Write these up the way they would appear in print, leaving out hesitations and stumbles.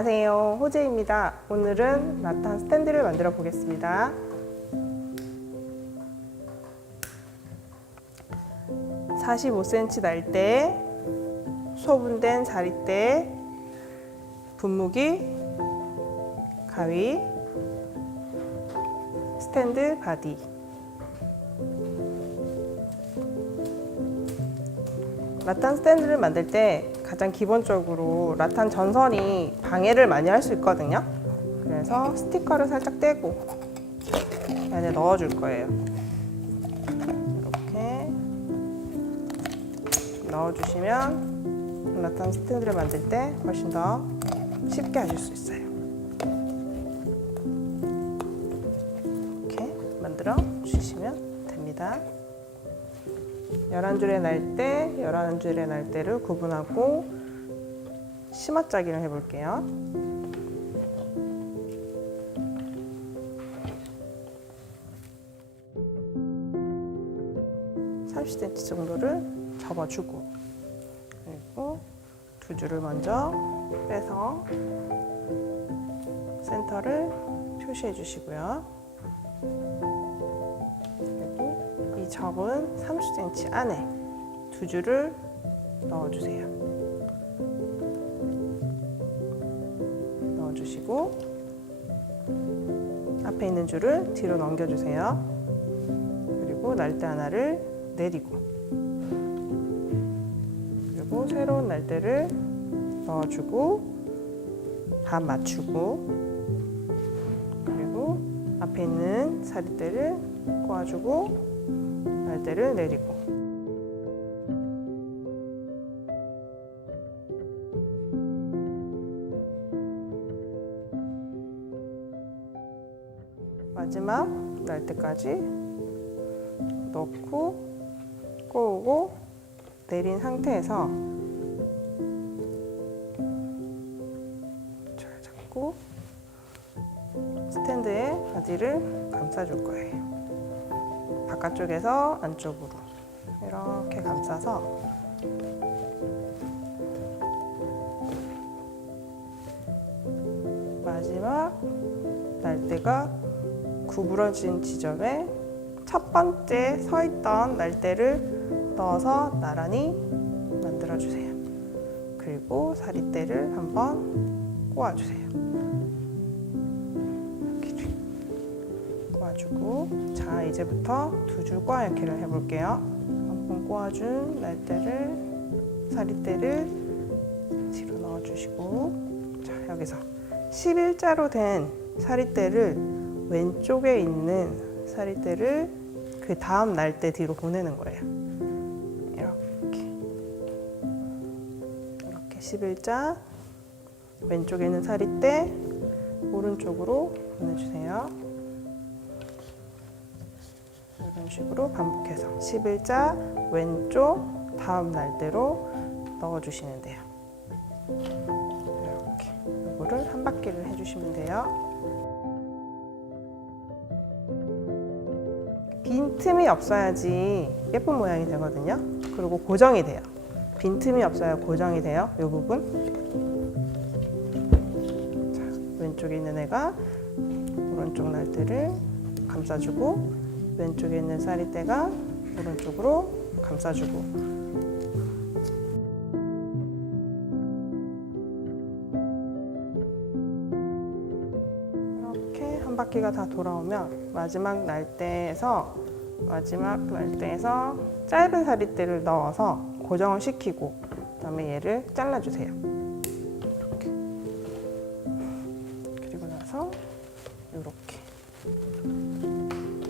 안녕하세요, 호재입니다. 오늘은 라탄 스탠드를 만들어 보겠습니다. 45cm 날대, 소분된 자릿대, 분무기, 가위, 스탠드 바디. 라탄 스탠드를 만들 때 가장 기본적으로 라탄 전선이 방해를 많이 할 수 있거든요. 그래서 스티커를 살짝 떼고 안에 넣어줄 거예요. 이렇게 넣어주시면 라탄 스탠드를 만들 때 훨씬 더 쉽게 하실 수 있어요. 이렇게 만들어 주시면 됩니다. 11줄의 날대, 11줄의 날대를 구분하고 심화짜기를 해볼게요. 30cm 정도를 접어주고, 그리고 두 줄을 먼저 빼서 센터를 표시해 주시고요. 이 접은 30cm 안에 두 줄을 넣어주세요. 넣어주시고 앞에 있는 줄을 뒤로 넘겨주세요. 그리고 날대 하나를 내리고, 그리고 새로운 날대를 넣어주고 반 맞추고, 그리고 앞에 있는 사릿대를 꼬아주고 날대를 내리고, 마지막 날대까지 넣고 꼬우고 내린 상태에서 잘 잡고 스탠드에 바디를 감싸줄 거예요. 바깥쪽에서 안쪽으로 이렇게 감싸서 마지막 날대가 구부러진 지점에 첫 번째 서 있던 날대를 넣어서 나란히 만들어 주세요. 그리고 사릿대를 한번 꼬아주세요. 이렇게 꼬아주고, 자, 이제부터 두 줄 꼬아읽기를 해볼게요. 한번 꼬아준 날대를, 사릿대를 뒤로 넣어주시고, 자, 여기서 11자로 된 사릿대를 왼쪽에 있는 사릿대를 그 다음 날대 뒤로 보내는 거예요. 이렇게 11자 왼쪽에 있는 사릿대 오른쪽으로 보내주세요. 이런 식으로 반복해서 11자 왼쪽 다음 날대로 넣어주시면 돼요. 이렇게 이거를 한 바퀴를 해주시면 돼요. 빈틈이 없어야지 예쁜 모양이 되거든요. 그리고 고정이 돼요. 빈틈이 없어야 고정이 돼요. 이 부분. 자, 왼쪽에 있는 애가 오른쪽 날대를 감싸주고, 왼쪽에 있는 사릿대가 오른쪽으로 감싸주고, 이렇게 한 바퀴가 다 돌아오면 마지막 날대에서 짧은 사릿대를 넣어서 고정을 시키고, 그다음에 얘를 잘라주세요. 이렇게. 그리고 나서 이렇게.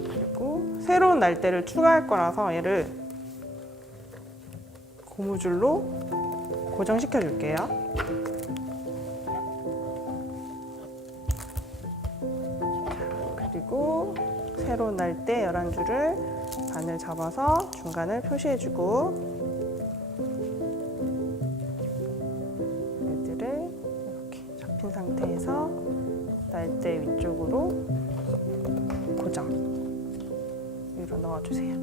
그리고 새로운 날대를 추가할 거라서 얘를 고무줄로 고정시켜 줄게요. 그리고 새로운 날대 11줄을 반을 잡아서 중간을 표시해주고, 얘들을 이렇게 잡힌 상태에서 날대 위쪽으로 고정 위로 넣어주세요.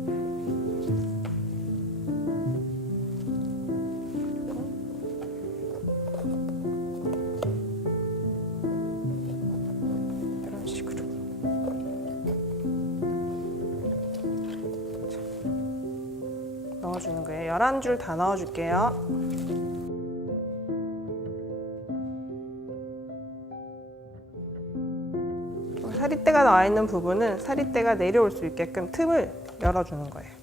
넣어주는 거예요. 11줄 다 넣어줄게요. 사릿대가 나와 있는 부분은 사릿대가 내려올 수 있게끔 틈을 열어주는 거예요.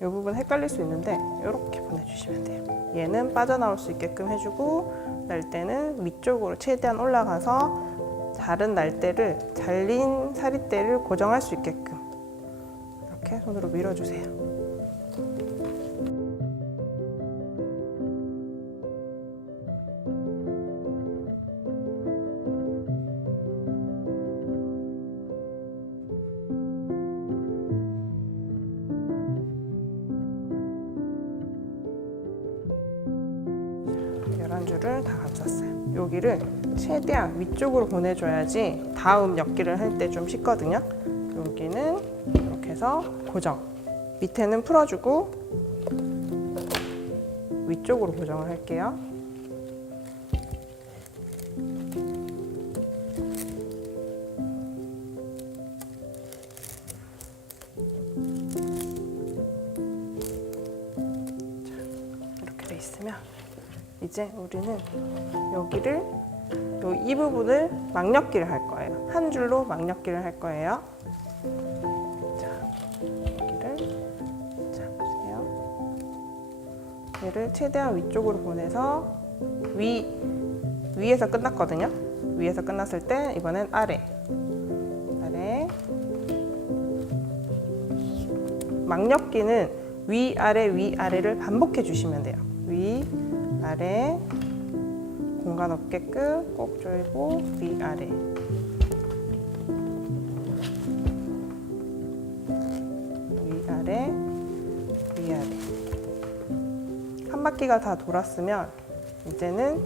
이 부분 헷갈릴 수 있는데 이렇게 보내주시면 돼요. 얘는 빠져나올 수 있게끔 해주고 날대는 위쪽으로 최대한 올라가서 다른 날대를 잘린 사릿대를 고정할 수 있게끔 이렇게 손으로 밀어주세요. 줄을 다 감쌌어요. 여기를 최대한 위쪽으로 보내줘야지 다음 엮기를 할 때 좀 쉽거든요. 여기는 이렇게 해서 고정. 밑에는 풀어주고 위쪽으로 고정을 할게요. 자, 이렇게 돼 있으면 이제 우리는 여기를 이 부분을 막엮기를 할 거예요. 한 줄로 막엮기를 할 거예요. 자, 여기를 자 보세요. 얘를 최대한 위쪽으로 보내서 위에서 끝났거든요. 위에서 끝났을 때 이번엔 아래 막엮기는 위아래를 반복해 주시면 돼요. 위 아래 공간 없게끔 꼭 조이고 위아래 위아래 위아래 한 바퀴가 다 돌았으면 이제는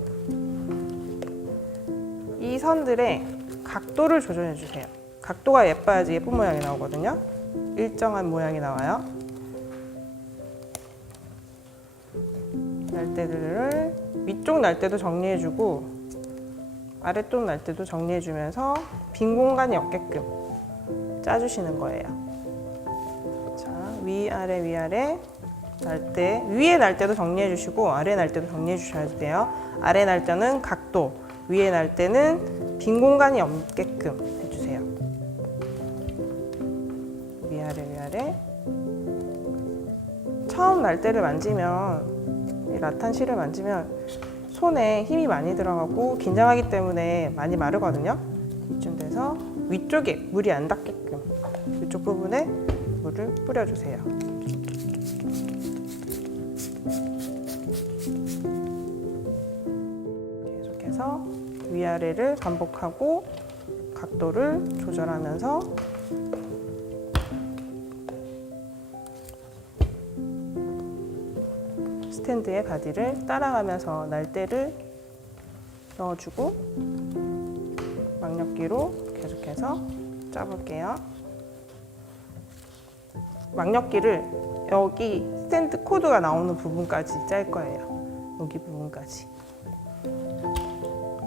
이 선들의 각도를 조정해 주세요. 각도가 예뻐야지 예쁜 모양이 나오거든요. 일정한 모양이 나와요. 날대들을 위쪽 날대도 정리해주고 아래쪽 날대도 정리해주면서 빈 공간이 없게끔 짜주시는 거예요. 자, 위아래 날대 위에 날대도 정리해주시고 아래 날대도 정리해주셔야 돼요. 아래 날대는 각도, 위에 날대는 빈 공간이 없게끔 해주세요. 위아래 처음 날대를 만지면 라탄 실을 만지면 손에 힘이 많이 들어가고 긴장하기 때문에 많이 마르거든요. 이쯤 돼서 위쪽에 물이 안 닿게끔 이쪽 부분에 물을 뿌려주세요. 계속해서 위아래를 반복하고 각도를 조절하면서 스탠드의 바디를 따라가면서 날대를 넣어주고 막엮기로 계속해서 짜볼게요. 막엮기를 여기 스탠드 코드가 나오는 부분까지 짤 거예요. 여기 부분까지.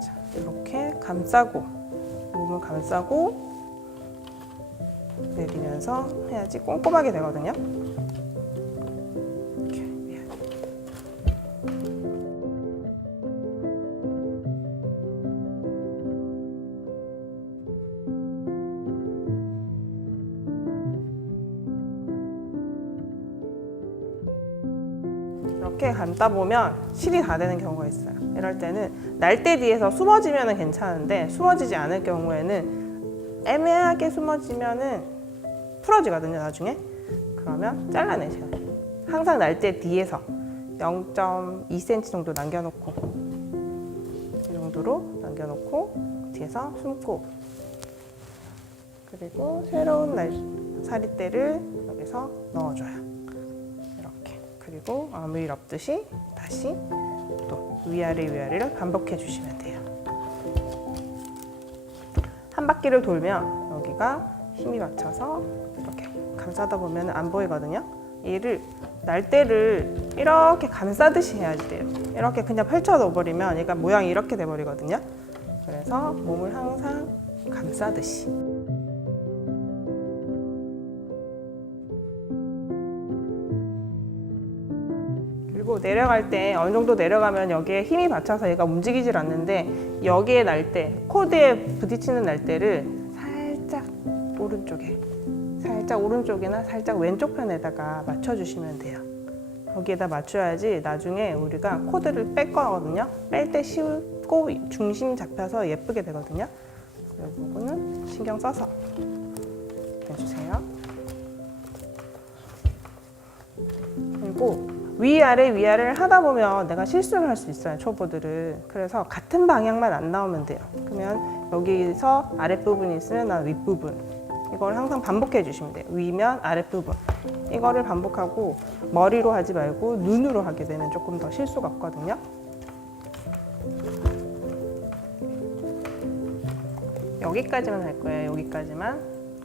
자, 이렇게 감싸고 몸을 감싸고 내리면서 해야지 꼼꼼하게 되거든요. 이렇게 감다 보면 실이 다 되는 경우가 있어요. 이럴 때는 날대 뒤에서 숨어지면 괜찮은데 숨어지지 않을 경우에는 애매하게 숨어지면 풀어지거든요, 나중에. 그러면 잘라내셔야 돼요. 항상 날대 뒤에서 0.2cm 정도 남겨놓고 이 정도로 남겨놓고 뒤에서 숨고 그리고 새로운 사릿대를 여기서 넣어줘요. 그리고 아무 일 없듯이 다시 또 위아래를 반복해 주시면 돼요. 한 바퀴를 돌면 여기가 힘이 받쳐서 이렇게 감싸다 보면 안 보이거든요. 얘를 날대를 이렇게 감싸듯이 해야지 돼요. 이렇게 그냥 펼쳐 넣어버리면 얘가 모양이 이렇게 돼버리거든요. 그래서 몸을 항상 감싸듯이. 그리고 내려갈 때 어느 정도 내려가면 여기에 힘이 받쳐서 얘가 움직이질 않는데, 여기에 날대, 코드에 부딪히는 날대를 살짝 오른쪽이나 살짝 왼쪽 편에다가 맞춰주시면 돼요. 여기에다 맞춰야지 나중에 우리가 코드를 뺄 거거든요. 뺄 때 쉽고 중심 잡혀서 예쁘게 되거든요. 이 부분은 신경 써서 해주세요. 그리고 위아래를 하다 보면 내가 실수를 할 수 있어요, 초보들은. 그래서 같은 방향만 안 나오면 돼요. 그러면 여기서 아랫부분이 있으면 난 윗부분, 이걸 항상 반복해 주시면 돼요. 위면 아랫부분, 이거를 반복하고 머리로 하지 말고 눈으로 하게 되면 조금 더 실수가 없거든요. 여기까지만 할 거예요. 여기까지만,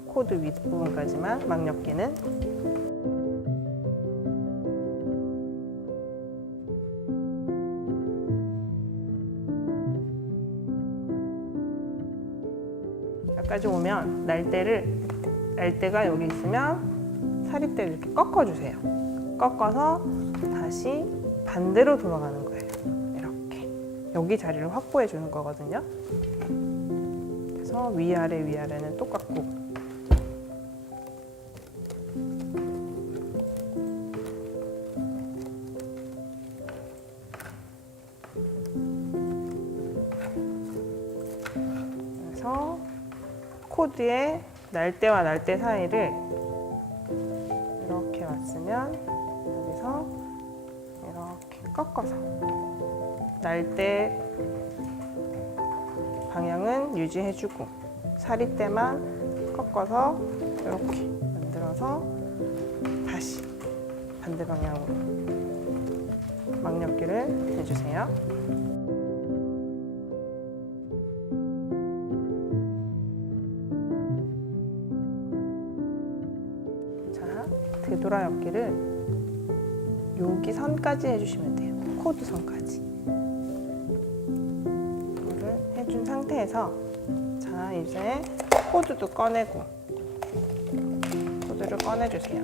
코드 윗부분까지만, 막엮기는. 여기까지 오면 날대가 여기 있으면 사릿대를 이렇게 꺾어주세요. 꺾어서 다시 반대로 돌아가는 거예요. 이렇게 여기 자리를 확보해 주는 거거든요. 그래서 위아래는 똑같고, 그래서 코드의 날대와 날대 사이를 이렇게 왔으면 여기서 이렇게 꺾어서 날대 방향은 유지해주고 사릿대만 꺾어서 이렇게 만들어서 다시 반대 방향으로 막엮기를 해주세요. 되돌아 엮기를 여기 선까지 해주시면 돼요. 코드 선까지. 이거를 해준 상태에서, 자, 이제 코드도 꺼내고, 코드를 꺼내주세요.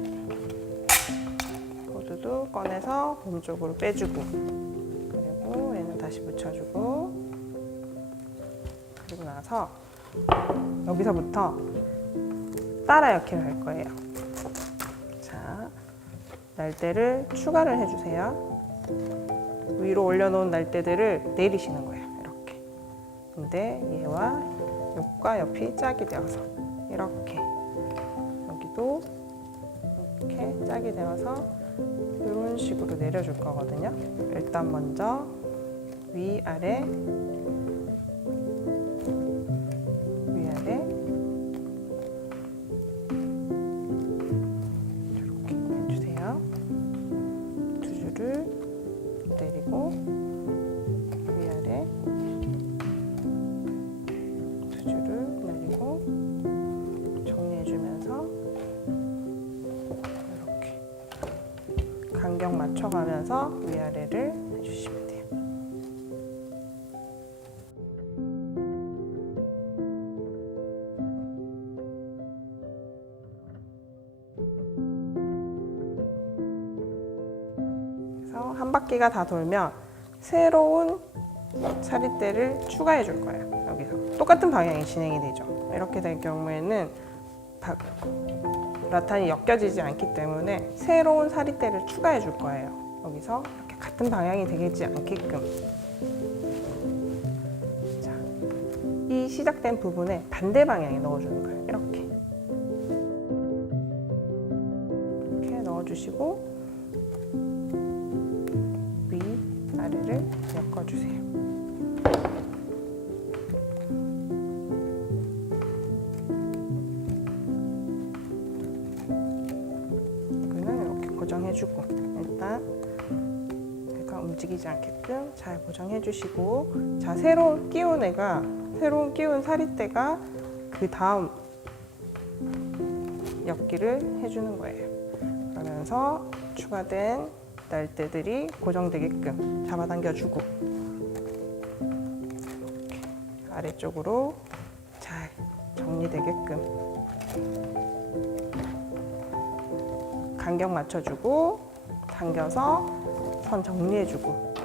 코드도 꺼내서 몸 쪽으로 빼주고, 그리고 얘는 다시 붙여주고, 그리고 나서 여기서부터 따라 엮기를 할 거예요. 날대를 추가를 해주세요. 위로 올려놓은 날대들을 내리시는 거예요. 이렇게. 근데 얘와 옆과 옆이 짝이 되어서 이렇게, 여기도 이렇게 짝이 되어서 이런 식으로 내려줄 거거든요. 일단 먼저 위아래 내리고, 위아래 두 줄을 내리고 정리해주면서 이렇게 간격 맞춰가면서 위아래를 해주시면 돼요. 한 바퀴가 다 돌면 새로운 사릿대를 추가해 줄 거예요. 여기서 똑같은 방향이 진행이 되죠. 이렇게 될 경우에는 라탄이 엮여지지 않기 때문에 새로운 사릿대를 추가해 줄 거예요. 여기서 이렇게 같은 방향이 되지 않게끔. 자, 이 시작된 부분에 반대 방향에 넣어주는 거예요. 이렇게 넣어주시고 아래를 엮어주세요. 이거는 이렇게 고정해주고, 일단 얘가 움직이지 않게끔 잘 고정해주시고, 자, 새로운 끼운 사릿대가 그 다음 엮기를 해주는 거예요. 그러면서 추가된 날대들이 고정되게끔 잡아당겨주고, 이렇게 아래쪽으로 잘 정리되게끔 간격 맞춰주고 당겨서 선 정리해주고.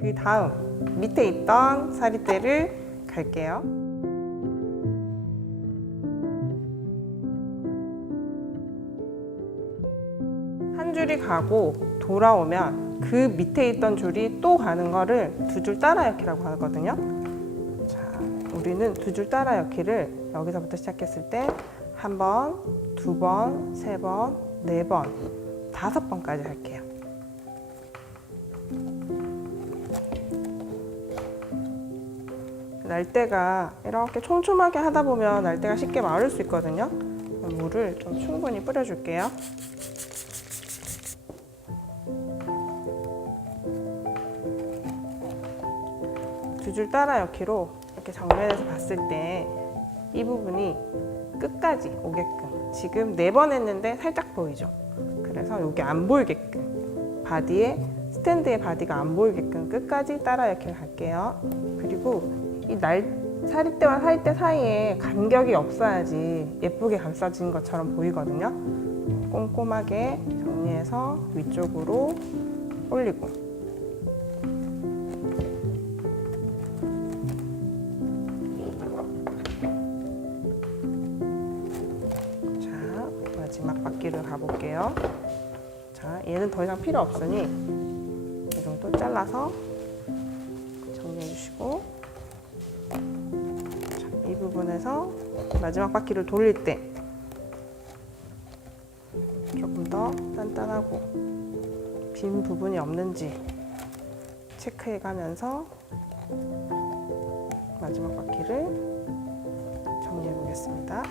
그 다음 밑에 있던 사리대를 갈게요. 한 줄이 가고 돌아오면 그 밑에 있던 줄이 또 가는 거를 두 줄 따라엮기라고 하거든요. 자, 우리는 두 줄 따라엮기를 여기서부터 시작했을 때 한 번, 두 번, 세 번, 네 번, 5번까지 할게요. 날대가 이렇게 촘촘하게 하다 보면 날대가 쉽게 마를 수 있거든요. 물을 좀 충분히 뿌려줄게요. 두 줄 따라엮기로 이렇게 정면에서 봤을 때 이 부분이 끝까지 오게끔, 지금 4번 했는데 살짝 보이죠? 그래서 여기 안 보이게끔, 바디에, 스탠드의 바디가 안 보이게끔 끝까지 따라엮기를 할게요. 그리고 이 사리대와 사리대 사이에 간격이 없어야지 예쁘게 감싸진 것처럼 보이거든요. 꼼꼼하게 정리해서 위쪽으로 올리고, 자, 마지막 바퀴를 가볼게요. 자, 얘는 더 이상 필요 없으니 이 정도 잘라서 정리해 주시고, 이 부분에서 마지막 바퀴를 돌릴 때 조금 더 단단하고 빈 부분이 없는지 체크해 가면서 마지막 바퀴를 정리해 보겠습니다.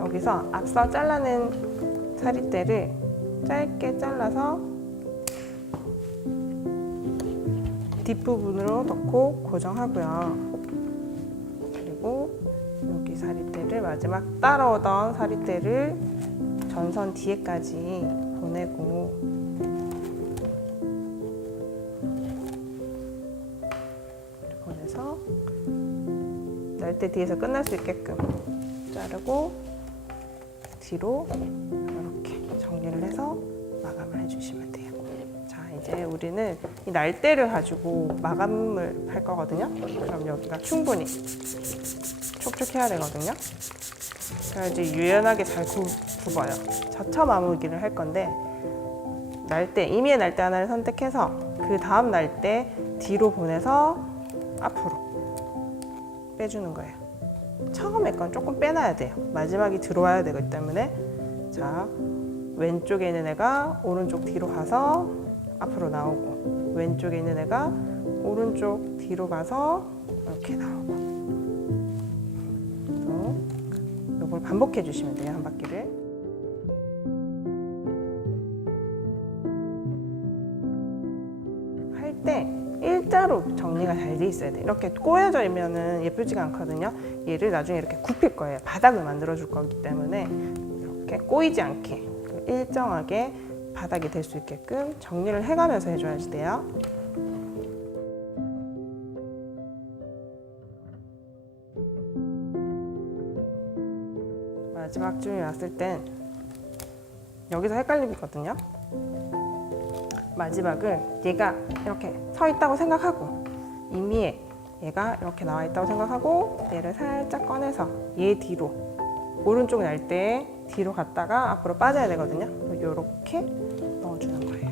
여기서 앞서 잘라낸 사리대를 짧게 잘라서 뒷부분으로 넣고 고정하고요. 그리고 여기 사리대를 마지막 따라오던 사리대를 전선 뒤에까지 보내고, 보내서 날대 뒤에서 끝날 수 있게끔 자르고 뒤로 이렇게 정리를 해서 마감을 해주시면 돼요. 자, 이제 우리는 이 날대를 가지고 마감을 할 거거든요. 그럼 여기가 충분히 촉촉해야 되거든요. 그래야지 유연하게 잘 굽어요. 젖혀 마무리를 할 건데, 날대, 임의의 날대 하나를 선택해서 그 다음 날대 뒤로 보내서 앞으로 빼주는 거예요. 처음에 건 조금 빼놔야 돼요. 마지막이 들어와야 되기 때문에. 자, 왼쪽에 있는 애가 오른쪽 뒤로 가서 앞으로 나오고, 왼쪽에 있는 애가 오른쪽 뒤로 가서 이렇게 나오고. 이걸 반복해 주시면 돼요, 한 바퀴를. 할 때 일자로 정리가 잘 돼 있어야 돼요. 이렇게 꼬여져 있으면 예쁘지가 않거든요. 얘를 나중에 이렇게 굽힐 거예요. 바닥을 만들어 줄 거기 때문에 이렇게 꼬이지 않게 일정하게 바닥이 될 수 있게끔 정리를 해가면서 해줘야지 돼요. 마지막쯤에 왔을 땐 여기서 헷갈리거든요. 마지막을 얘가 이렇게 서 있다고 생각하고, 임의에 얘가 이렇게 나와 있다고 생각하고 얘를 살짝 꺼내서 얘 뒤로, 오른쪽 날대 뒤로 갔다가 앞으로 빠져야 되거든요. 이렇게 넣어주는 거예요.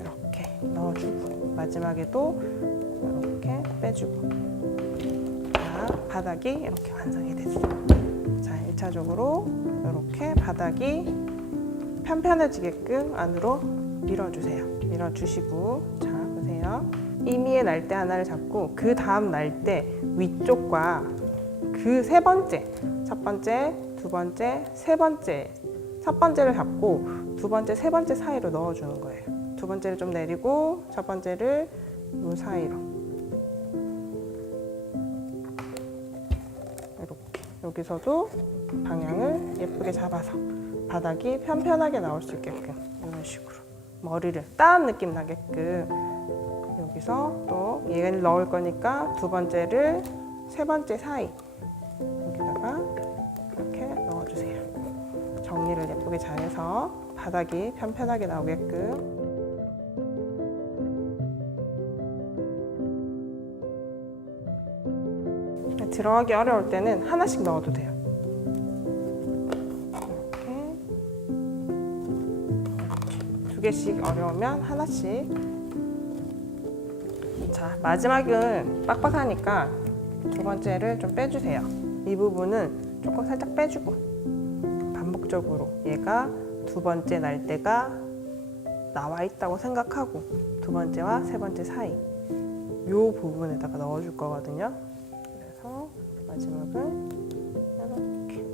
이렇게 넣어주고, 마지막에도 이렇게 빼주고. 자, 바닥이 이렇게 완성이 됐어요. 자, 1차적으로 이렇게 바닥이 편편해지게끔 안으로 밀어주세요. 밀어주시고, 자, 보세요. 임의의 날대 하나를 잡고 그 다음 날대 위쪽과 그 세 번째, 첫 번째, 두 번째, 세 번째, 첫 번째를 잡고 두 번째, 세 번째 사이로 넣어주는 거예요. 두 번째를 좀 내리고 첫 번째를 이 사이로 이렇게. 여기서도 방향을 예쁘게 잡아서 바닥이 편편하게 나올 수 있게끔 이런 식으로 머리를 따은 느낌 나게끔. 여기서 또 얘를 넣을 거니까 두 번째를 세 번째 사이 여기다가 이렇게 넣어주세요. 정리를 예쁘게 잘해서 바닥이 편편하게 나오게끔. 들어가기 어려울 때는 하나씩 넣어도 돼요. 이렇게 두 개씩 어려우면 하나씩. 자, 마지막은 빡빡하니까 두 번째를 좀 빼주세요. 이 부분은 조금 살짝 빼주고 반복적으로 얘가 두 번째 날대가 나와 있다고 생각하고 두 번째와 세 번째 사이 이 부분에다가 넣어줄 거거든요. 그래서 마지막은 이렇게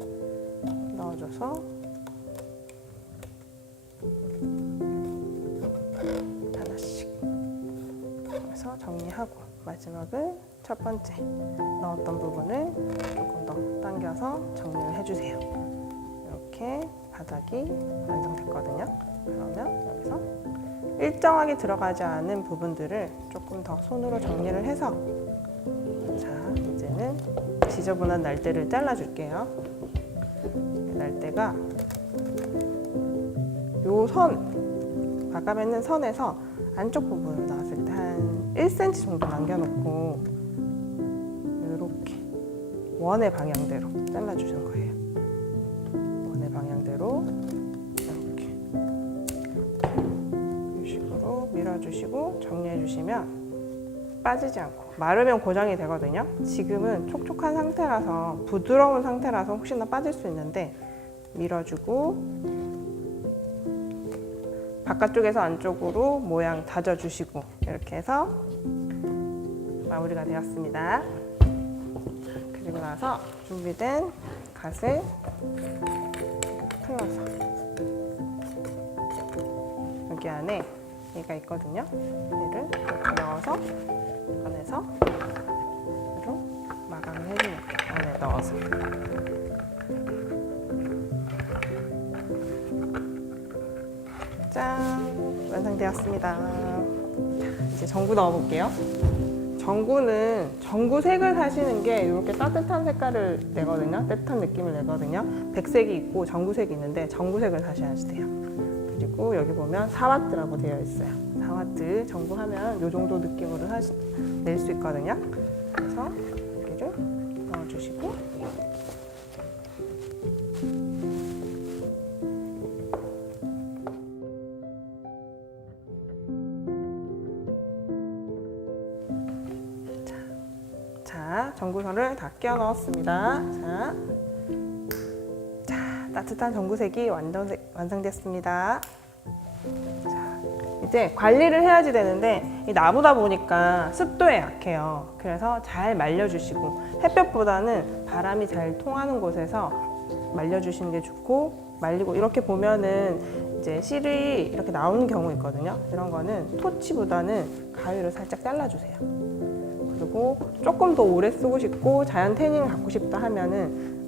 넣어줘서 하나씩 해서 정리하고 마지막은 첫 번째 넣었던 부분을 조금 더 당겨서 정리를 해주세요. 이렇게 바닥이 완성됐거든요. 그러면 여기서 일정하게 들어가지 않은 부분들을 조금 더 손으로 정리를 해서 자, 이제는 지저분한 날대를 잘라줄게요. 날대가 요 선, 바가매는 선에서 안쪽 부분으로 나왔을 때 한 1cm 정도 남겨놓고 이렇게 원의 방향대로 잘라주는 거예요. 원의 방향대로 이렇게 이 식으로 밀어주시고 정리해주시면 빠지지 않고 마르면 고정이 되거든요. 지금은 촉촉한 상태라서 부드러운 상태라서 혹시나 빠질 수 있는데 밀어주고 바깥쪽에서 안쪽으로 모양 다져주시고 이렇게 해서 마무리가 되었습니다. 그리고 나서 준비된 갓을 풀어서 여기 안에 얘가 있거든요. 얘를 이렇게 넣어서 안에서 이로 마감을 해주는 거예요. 안에 넣어서. 짠! 완성되었습니다. 이제 전구 넣어볼게요. 전구는 전구색을 사시는 게 이렇게 따뜻한 색깔을 내거든요. 따뜻한 느낌을 내거든요. 백색이 있고 전구색이 있는데 전구색을 사셔야 돼요. 그리고 여기 보면 4W라고 되어 있어요. 4W 전구하면 이 정도 느낌으로 낼 수 있거든요. 그래서 여기를 넣어주시고 자, 전구선을 다 끼워 넣었습니다. 자, 따뜻한 전구색이 완성됐습니다. 자, 이제 관리를 해야지 되는데 이 나무다 보니까 습도에 약해요. 그래서 잘 말려주시고 햇볕보다는 바람이 잘 통하는 곳에서 말려주시는 게 좋고 말리고 이렇게 보면은 이제 실이 이렇게 나오는 경우 있거든요. 이런 거는 토치보다는 가위로 살짝 잘라주세요. 그리고 조금 더 오래 쓰고 싶고 자연 태닝을 갖고 싶다 하면은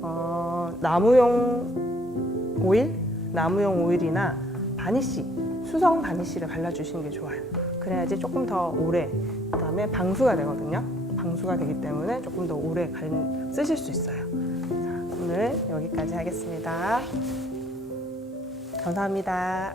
나무용 오일이나 바니쉬, 수성 바니쉬를 발라주시는 게 좋아요. 그래야지 조금 더 오래, 그다음에 방수가 되거든요. 방수가 되기 때문에 조금 더 오래 쓰실 수 있어요. 자, 오늘 여기까지 하겠습니다. 감사합니다.